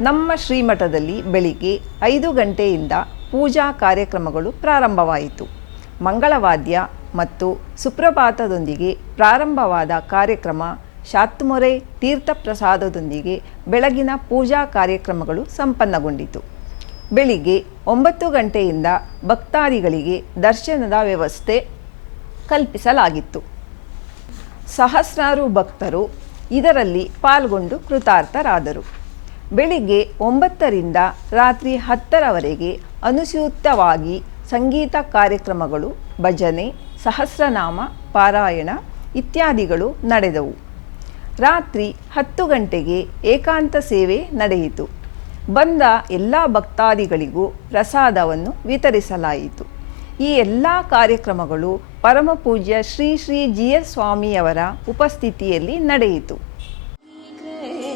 ನಮ್ಮ ಶ್ರೀಮಠದಲ್ಲಿ ಬೆಳಿಗ್ಗೆ ಐದು ಗಂಟೆಯಿಂದ ಪೂಜಾ ಕಾರ್ಯಕ್ರಮಗಳು ಪ್ರಾರಂಭವಾಯಿತು. ಮಂಗಳವಾದ್ಯ ಮತ್ತು ಸುಪ್ರಭಾತದೊಂದಿಗೆ ಪ್ರಾರಂಭವಾದ ಕಾರ್ಯಕ್ರಮ ಶಾತ್ಮೊರೆ ತೀರ್ಥಪ್ರಸಾದದೊಂದಿಗೆ ಬೆಳಗಿನ ಪೂಜಾ ಕಾರ್ಯಕ್ರಮಗಳು ಸಂಪನ್ನಗೊಂಡಿತು. ಬೆಳಿಗ್ಗೆ ಒಂಬತ್ತು ಗಂಟೆಯಿಂದ ಭಕ್ತಾದಿಗಳಿಗೆ ದರ್ಶನದ ವ್ಯವಸ್ಥೆ ಕಲ್ಪಿಸಲಾಗಿತ್ತು. ಸಹಸ್ರಾರು ಭಕ್ತರು ಇದರಲ್ಲಿ ಪಾಲ್ಗೊಂಡು ಕೃತಾರ್ಥರಾದರು. ಬೆಳಿಗ್ಗೆ ಒಂಬತ್ತರಿಂದ ರಾತ್ರಿ ಹತ್ತರವರೆಗೆ ಅನುಸೂತವಾಗಿ ಸಂಗೀತ ಕಾರ್ಯಕ್ರಮಗಳು, ಭಜನೆ, ಸಹಸ್ರನಾಮ, ಪಾರಾಯಣ ಇತ್ಯಾದಿಗಳು ನಡೆದವು. ರಾತ್ರಿ ಹತ್ತು ಗಂಟೆಗೆ ಏಕಾಂತ ಸೇವೆ ನಡೆಯಿತು. ಬಂದ ಎಲ್ಲ ಭಕ್ತಾದಿಗಳಿಗೂ ಪ್ರಸಾದವನ್ನು ವಿತರಿಸಲಾಯಿತು. ಈ ಎಲ್ಲ ಕಾರ್ಯಕ್ರಮಗಳು ಪರಮಪೂಜ್ಯ ಶ್ರೀ ಶ್ರೀ ಜಿ ಎಸ್ ಸ್ವಾಮಿಯವರ ಉಪಸ್ಥಿತಿಯಲ್ಲಿ ನಡೆಯಿತು.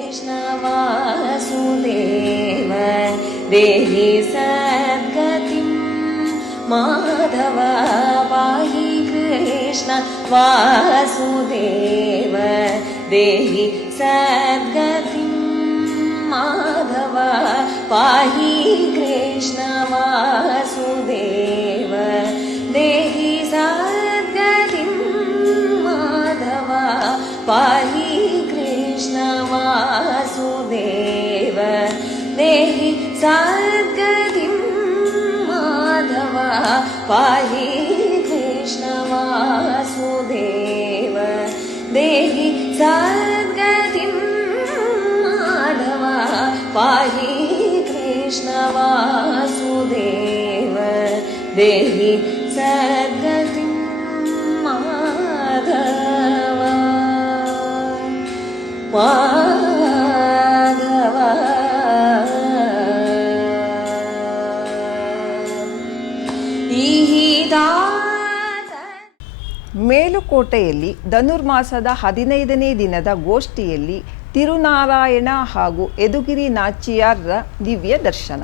कृष्ण वासुदेव देहि सद्गतिं माधव पाहि कृष्ण वासुदेव देहि सद्गतिं माधव पाहि कृष्ण देहि सद्गतिं माधव पाहि कृष्णवासुदेव। देहि सद्गतिं माधव पाहि कृष्णवासुदेव। देहि सद्गतिं माधव ಮೇಲುಕೋಟೆಯಲ್ಲಿ ಧನುರ್ಮಾಸದ ಹದಿನೈದನೇ ದಿನದ ಗೋಷ್ಠಿಯಲ್ಲಿ ತಿರುನಾರಾಯಣ ಹಾಗೂ ಯದುಗಿರಿ ನಾಚಿಯಾರ್ರ ದಿವ್ಯ ದರ್ಶನ.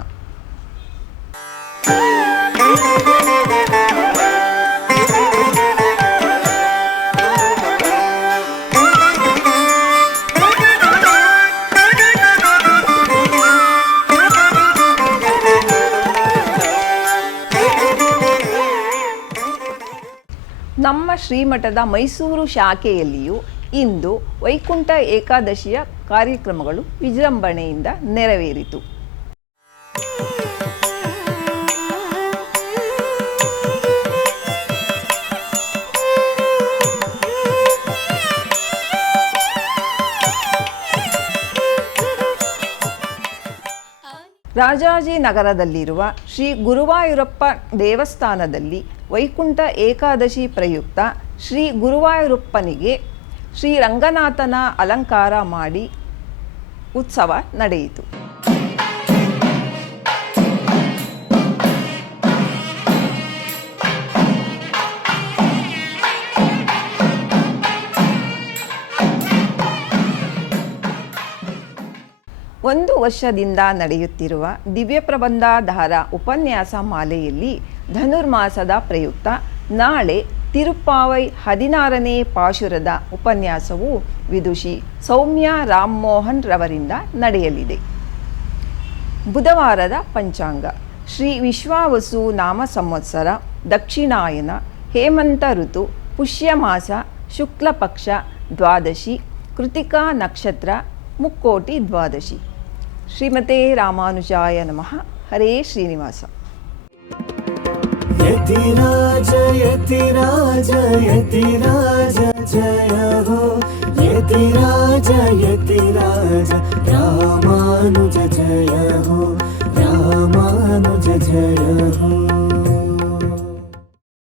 ನಮ್ಮ ಶ್ರೀಮಠದ ಮೈಸೂರು ಶಾಖೆಯಲ್ಲಿಯೂ ಇಂದು ವೈಕುಂಠ ಏಕಾದಶಿಯ ಕಾರ್ಯಕ್ರಮಗಳು ವಿಜೃಂಭಣೆಯಿಂದ ನೆರವೇರಿತು. ರಾಜಾಜಿನಗರದಲ್ಲಿರುವ ಶ್ರೀ ಗುರುವಾಯೂರಪ್ಪ ದೇವಸ್ಥಾನದಲ್ಲಿ ವೈಕುಂಠ ಏಕಾದಶಿ ಪ್ರಯುಕ್ತ ಶ್ರೀ ಗುರುವಾಯೂರಪ್ಪನಿಗೆ ಶ್ರೀ ರಂಗನಾಥನ ಅಲಂಕಾರ ಮಾಡಿ ಉತ್ಸವ ನಡೆಯಿತು. ಒಂದು ವರ್ಷದಿಂದ ನಡೆಯುತ್ತಿರುವ ದಿವ್ಯ ಪ್ರಬಂಧಾಧಾರ ಉಪನ್ಯಾಸ ಮಾಲೆಯಲ್ಲಿ ಧನುರ್ಮಾಸದ ಪ್ರಯುಕ್ತ ನಾಳೆ ತಿರುಪ್ಪಾವೈ ಹದಿನಾರನೇ ಪಾಶುರದ ಉಪನ್ಯಾಸವು ವಿದುಷಿ ಸೌಮ್ಯ ರಾಮ್ಮೋಹನ್ ರವರಿಂದ ನಡೆಯಲಿದೆ. ಬುಧವಾರದ ಪಂಚಾಂಗ. ಶ್ರೀ ವಿಶ್ವಾವಸು ನಾಮ ಸಂವತ್ಸರ, ದಕ್ಷಿಣಾಯನ, ಹೇಮಂತ ಋತು, ಪುಷ್ಯಮಾಸ ಶುಕ್ಲ ಪಕ್ಷ ದ್ವಾದಶಿ, ಕೃತಿಕಾ ನಕ್ಷತ್ರ, ಮುಕ್ಕೋಟಿ ದ್ವಾದಶಿ. ಶ್ರೀಮತೆ ರಾಮಾನುಜಾಯ ನಮಃ. ಹರೇ ಶ್ರೀನಿವಾಸ. जयति राजयति राजयति राज जय हो। यति राजयति राज